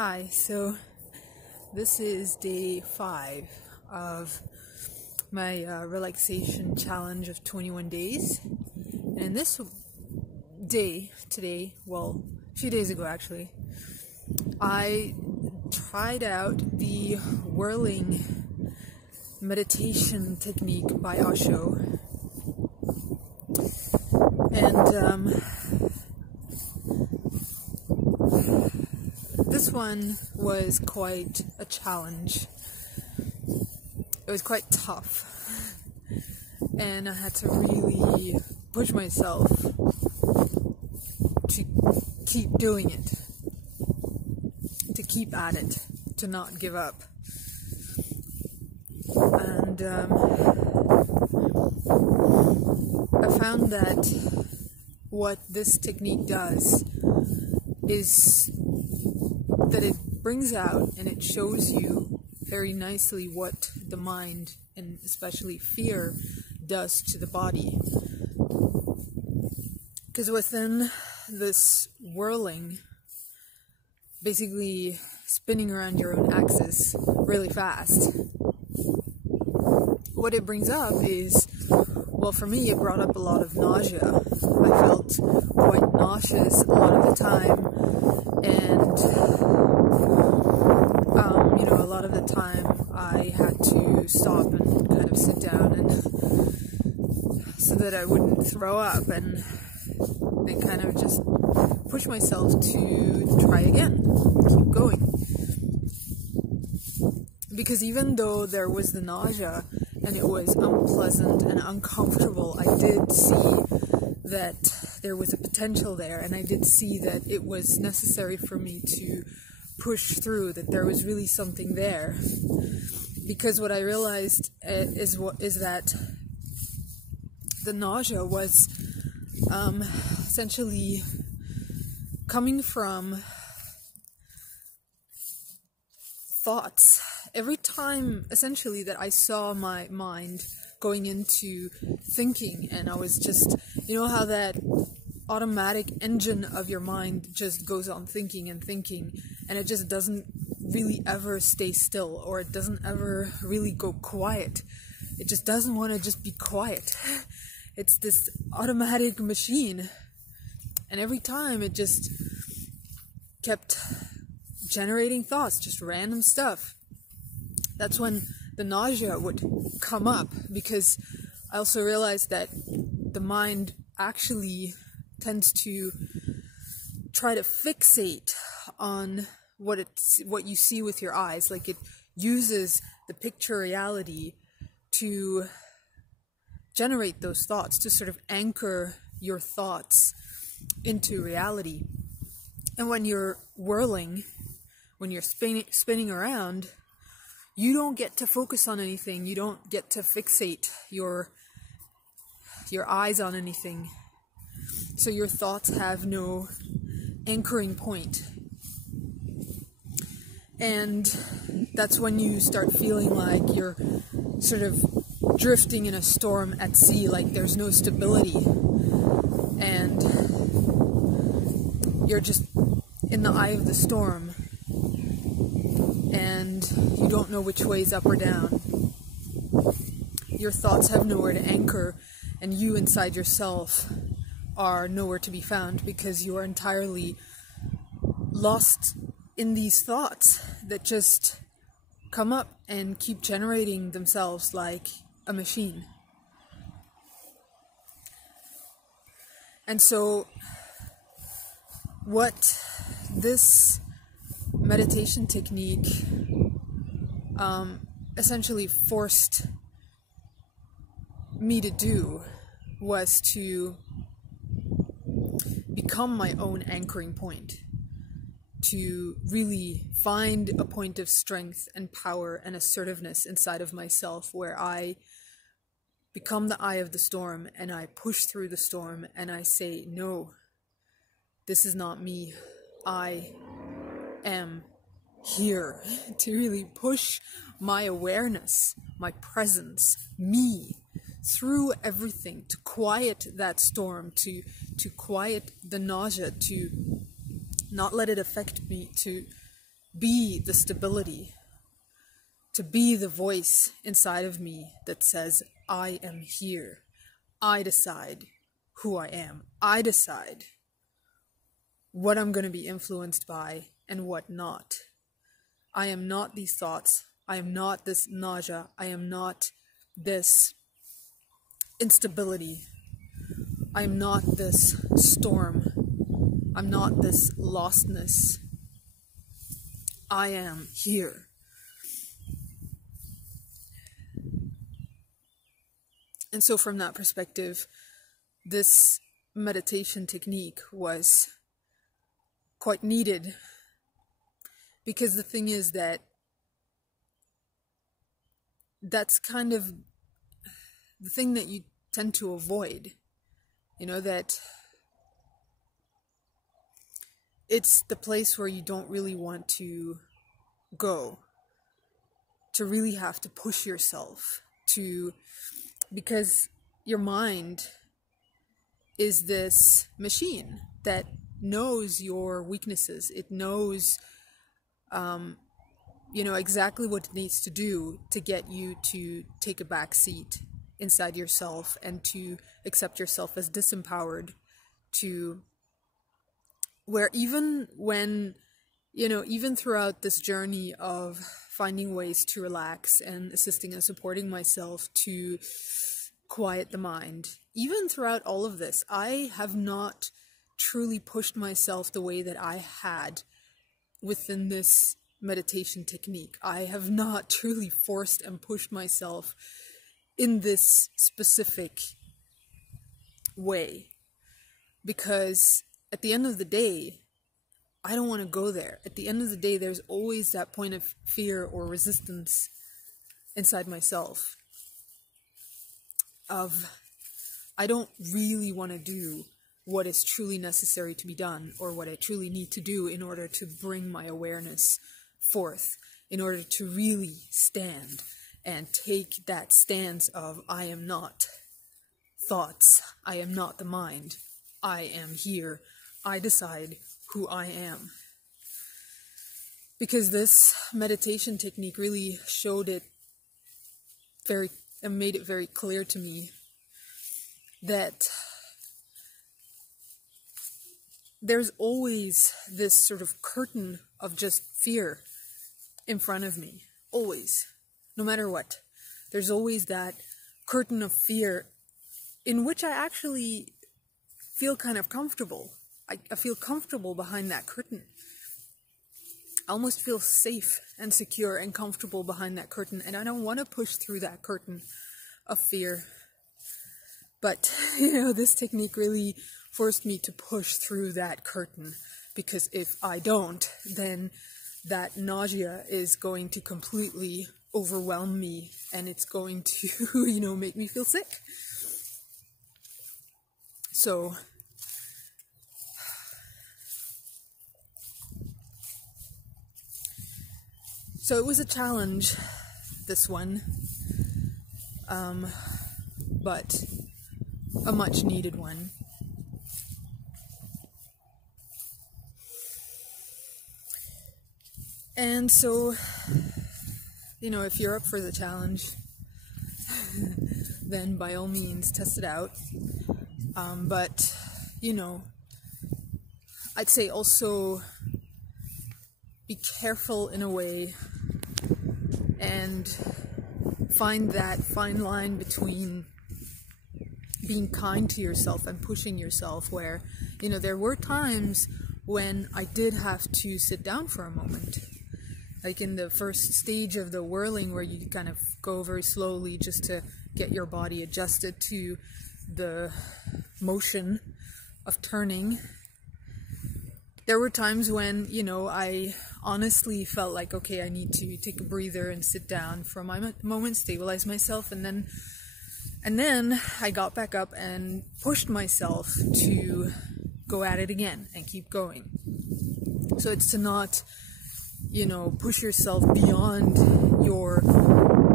Hi, so this is day 5 of my relaxation challenge of 21 days. And this day, today, well, a few days ago actually, I tried out the whirling meditation technique by Osho. And this one was quite a challenge. It was quite tough, and I had to really push myself to keep doing it, to keep at it, to not give up. And I found that what this technique does is that it brings out and it shows you very nicely what the mind, and especially fear, does to the body. Because within this whirling, basically spinning around your own axis really fast, what it brings up is, well, for me, it brought up a lot of nausea. I felt quite nauseous a lot of the time, and a lot of the time I had to stop and kind of sit down, and so that I wouldn't throw up, and then kind of just push myself to try again, keep going. Because even though there was the nausea and it was unpleasant and uncomfortable, I did see that there was a potential there, and I did see that it was necessary for me to push through, that there was really something there. Because what I realized is that the nausea was essentially coming from thoughts. Every time, essentially, that I saw my mind going into thinking, and I was just, how that automatic engine of your mind just goes on thinking and thinking, and it just doesn't really ever stay still, or it doesn't ever really go quiet. It just doesn't want to just be quiet. It's this automatic machine, and every time it just kept generating thoughts, just random stuff. That's when the nausea would come up, because I also realized that the mind actually tends to try to fixate on what you see with your eyes. Like, it uses the picture reality to generate those thoughts, to sort of anchor your thoughts into reality. And when you're whirling, when you're spinning around, you don't get to focus on anything. You don't get to fixate your eyes on anything. So your thoughts have no anchoring point. And that's when you start feeling like you're sort of drifting in a storm at sea, like there's no stability. And you're just in the eye of the storm, and you don't know which way is up or down. Your thoughts have nowhere to anchor, and you inside yourself are nowhere to be found, because you are entirely lost in these thoughts that just come up and keep generating themselves like a machine. And so what this meditation technique essentially forced me to do was to become my own anchoring point, to really find a point of strength and power and assertiveness inside of myself, where I become the eye of the storm, and I push through the storm, and I say, no, this is not me. I am here, to really push my awareness, my presence, me, through everything, to quiet that storm, to quiet the nausea, to not let it affect me, to be the stability, to be the voice inside of me that says, I am here. I decide who I am. I decide what I'm going to be influenced by and what not. I am not these thoughts. I am not this nausea. I am not this instability. I am not this storm. I'm not this lostness. I am here. And so from that perspective, this meditation technique was quite needed, because the thing is that that's kind of the thing that you tend to avoid, that it's the place where you don't really want to go, to really have to push yourself because your mind is this machine that knows your weaknesses. It knows, exactly what it needs to do to get you to take a back seat inside yourself and to accept yourself as disempowered, to where even when, even throughout this journey of finding ways to relax and assisting and supporting myself to quiet the mind, even throughout all of this, I have not truly pushed myself the way that I had within this meditation technique. I have not truly forced and pushed myself in this specific way, because at the end of the day, I don't want to go there. At the end of the day, there's always that point of fear or resistance inside myself of, I don't really want to do what is truly necessary to be done, or what I truly need to do in order to bring my awareness forth, in order to really stand and take that stance of, I am not thoughts, I am not the mind, I am here, I decide who I am. Because this meditation technique really showed it and made it very clear to me that there's always this sort of curtain of just fear in front of me. Always. No matter what. There's always that curtain of fear in which I actually feel kind of comfortable. I feel comfortable behind that curtain. I almost feel safe and secure and comfortable behind that curtain, and I don't want to push through that curtain of fear. But, this technique really forced me to push through that curtain, because if I don't, then that nausea is going to completely overwhelm me, and it's going to, make me feel sick. So it was a challenge, this one, but a much needed one. And so, if you're up for the challenge, then by all means test it out. But, I'd say also be careful in a way and find that fine line between being kind to yourself and pushing yourself, where, there were times when I did have to sit down for a moment. Like in the first stage of the whirling, where you kind of go very slowly just to get your body adjusted to the motion of turning. There were times when, I honestly felt like, okay, I need to take a breather and sit down for a moment, stabilize myself, and then I got back up and pushed myself to go at it again and keep going. So it's to not, push yourself beyond your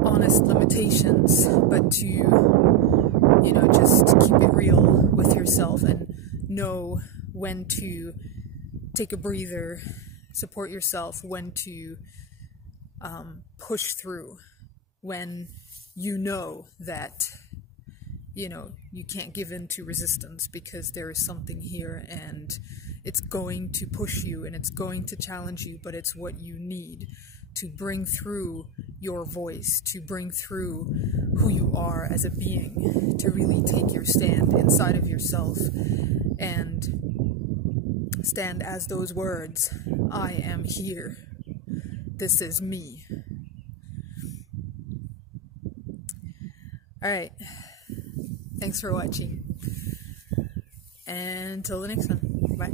honest limitations, but to, just keep it real with yourself and know when to take a breather, support yourself, when to push through, when you know that, you can't give in to resistance because there is something here and it's going to push you and it's going to challenge you, but it's what you need to bring through your voice, to bring through who you are as a being, to really take your stand inside of yourself and stand as those words, I am here, this is me. Alright, thanks for watching, and until the next one, bye.